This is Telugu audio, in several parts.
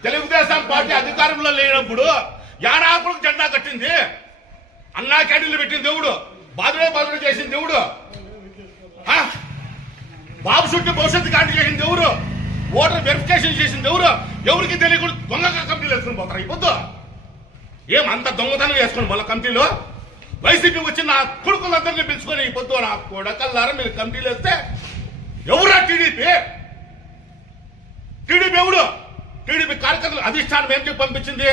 తెలుగుదేశం పార్టీ అధికారంలో లేనప్పుడు యానాకులకు జెండా కట్టింది. అన్నా క్యాంటీన్లు పెట్టింది దేవుడు బాధుడే బాధుడే చేసింది దేవుడు. ఆ? బాబు చుట్టూ భవిష్యత్తు కార్డు చేసిన దేవుడు. ఓటర్ వెరిఫికేషన్ చేసింది ఎవరు ఎవరికి తెలియకుండా దొంగ కంపెనీలు వేసుకుని పోతారు ఈ పొద్దు? ఏం అంత దొంగతనం వేసుకోండి వాళ్ళ కంపెనీలో? వైసీపీ వచ్చి నా కొడుకులందరినీ పిలుచుకొని అయిపోద్దు పొద్దు నా కొడకల్లారా మీరు కంపెనీలు వేస్తే? ఎవరా టీడీపీ? టీడీపీ ఎవడు? టీడీపీ కార్యకర్తలు అధిష్టానం ఏం చెప్పి పంపించింది?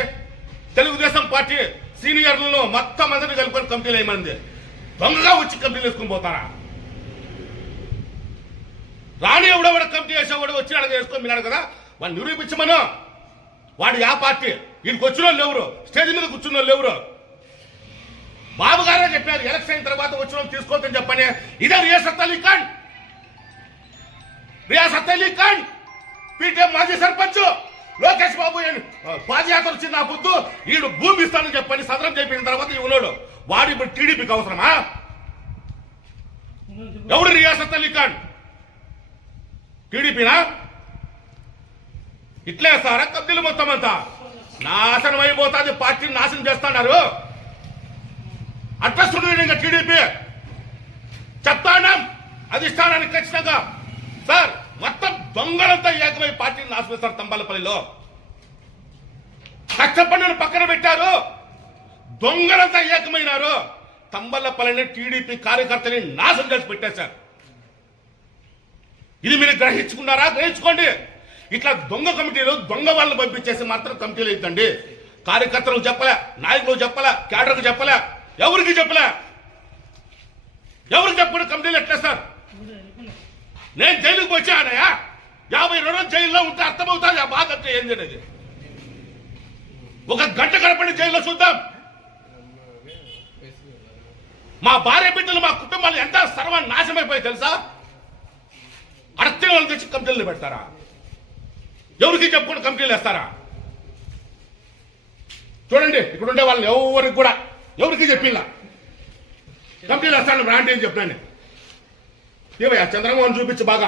తెలుగుదేశం పార్టీ సీనియర్లను మొత్తం అందరినీ కలుపుకొని కంపెనీలు వేయమంది దొంగగా వచ్చి కంపెనీలు వేసుకుని పోతారా? రాని ఎవడెవడ కంపెనీ వేసేవాడు వచ్చి అడగ వేసుకొని మీరు కదా? వాడిని నిరూపించమను. వాడు యా పార్టీ. వీడికి వచ్చిన వాళ్ళు ఎవరు? స్టేజ్ మీద కూర్చున్న వాళ్ళు ఎవరు? బాబు గారే చెప్పారు ఎలక్షన్ అయిన తర్వాత వచ్చిన వాళ్ళు తీసుకోవద్దని చెప్పని. ఇదే రియాసత్ అలీ ఖాన్ రియాసత్ అలీ ఖాన్ పీటీఎం మాజీ సర్పంచ్. లోకేష్ బాబు పాదయాత్ర వచ్చి నా బుద్ధు. ఈడు భూమి ఇస్తానని చెప్పని సదరం చెప్పిన తర్వాత ఈ ఉన్నాడు. వాడు ఇప్పుడు టీడీపీకి అవసరమా? ఎవడు రియాసత్ అలీ ఖాన్ టీడీపీనా? ఇట్లే సారా కబ్జీలు మొత్తం అంతా? నాశనం అయిపోతుంది పార్టీని నాశనం చేస్తున్నారు. అట్లా ఇంకా టీడీపీ. చెప్తానం అధిష్టానానికి ఖచ్చితంగా. సార్ దొంగలంతా ఏకమై పార్టీని నాశనిస్తారు తంబాలపల్లిలో. కష్టపడిన పక్కన పెట్టారు. దొంగలంతా ఏకమైనారు. తంబలపల్లిని టీడీపీ కార్యకర్తని నాశనం చేసి పెట్టేశారు. ఇది మీరు గ్రహించుకున్నారా? గ్రహించుకోండి. ఇట్లా దొంగ కమిటీలు దొంగ వాళ్ళని పంపించేసి మాత్రం కమిటీలు అవుతండి కార్యకర్తలకు చెప్పలే నాయకులకు చెప్పలే క్యాడర్కు చెప్పలే ఎవరికి చెప్పలే? ఎవరికి చెప్పకుండా కమిటీలు ఎట్లేస్తారు? సార్ నేను జైలుకి వచ్చానయా యాభై రెండు రోజులు జైల్లో ఉంటే అర్థమవుతుంది ఆ బాధ అంటే ఏంది అనేది? ఒక గంట గడపండి జైల్లో చూద్దాం. మా భార్య బిడ్డలు మా కుటుంబాలు ఎంత సర్వాన్ని నాశనమైపోయి తెలుసా? అర్థం వాళ్ళు తెచ్చి కంపెనీలు పెడతారా? ఎవరికి చెప్పుకుని కంపెనీలు వేస్తారా? చూడండి ఇక్కడ ఉండే వాళ్ళు ఎవరికి కూడా ఎవరికి చెప్పిలా కంపెనీలు వేస్తాను బ్రాండ్ ఏం చెప్పినాను ఏవయ్యా చంద్రమోహన్ చూపించు బాగా.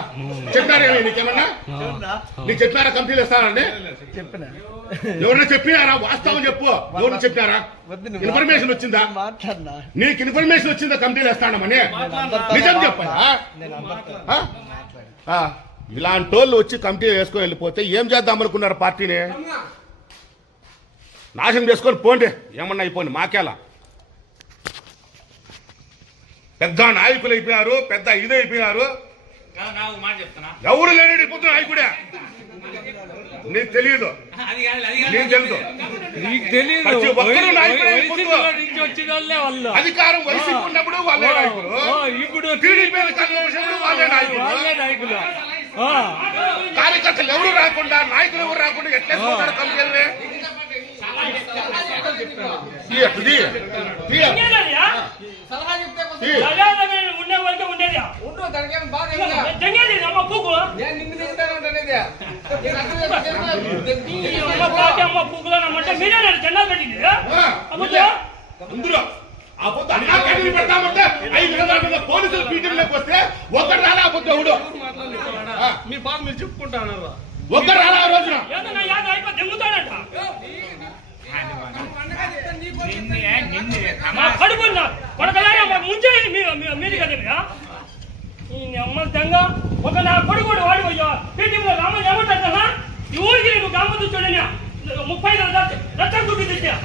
చెప్పారేమి నీకేమన్నా? నీకు చెప్పినారా? కంపెనీలు వేస్తారండి చెప్పిన? ఎవరన్నా చెప్పినారా? వాస్తవం చెప్పు. ఎవరు చెప్పినారా? ఇన్ఫర్మేషన్ వచ్చిందా? నీకు ఇన్ఫర్మేషన్ వచ్చిందా? కంపెనీలు వేస్తానమని నిజం చెప్పరా ఇలాంటి వాళ్ళు వచ్చి కమిటీ వేసుకొని వెళ్ళిపోతే ఏం చేద్దాం అనుకున్నారు పార్టీని? నాశనం చేసుకొని పోండి. ఏమన్నా అయిపోండి. మాకేలా? పెద్ద నాయకులు అయిపోయినారు పెద్ద ఇది అయిపోయినారు నాకు మాట చెప్తున్నా. ఎవరు లేని పొద్దున నాయకుడే? నీకు తెలియదు అది కాదు అది కాదు నీకు తెలుసు నీకు ప్రతి ఒక్కరూ నాయకుడే అధికారం వైసీపీ ఉన్నప్పుడు వాళ్ళే నాయకులు. ఓ, ఇప్పుడు టీడీపీ వాళ్ళే నాయకులు. వాళ్ళే నాయకులు. కార్యకర్తలు ఎవరు రాకుండా నాయకులు ఎవరు రాకుండా ఎట్లేసుకుంటారు కంపెనీలని దానికేం బాధ. జంగేది అమ్మ పూకు. నేను నిన్ను తింటాను అంటానేది. నేను అర్థం చేసుకుంటే ఈ అమ్మ పాటి అమ్మ పూకులో నమ్మంటే మీరే నన్ను జెండా పెట్టింది. ఆ, అబద్ధం? అందులో ఆ పొద్దు అన్నా క్యాంటీన్ పెడతామంటే ఐదు వందల మంది పోలీసులు పీటీలోకి వస్తే ఒక్కరు రాలే ఆ పొద్దు ఎవడు ఆ, మీ బాధ మీరు చెప్పుకుంటాను ఒక్కరు రాలే ఆ రోజున ఏదన్నా యాద దెంగుతాడంట. నిన్నే నిన్నే ముంచేయండి మీరు మీరు- మీరు కదయ్యా. అమ్మ దెంగ ఒక నా కొడుకు వాడు వాడి పోయా పీటీలో రామయ్య ఏమంటారా ఈ ఊరికి నువ్వు గ్రామం చూడండి ముప్పై రచ్చ లక్షలు తెచ్చా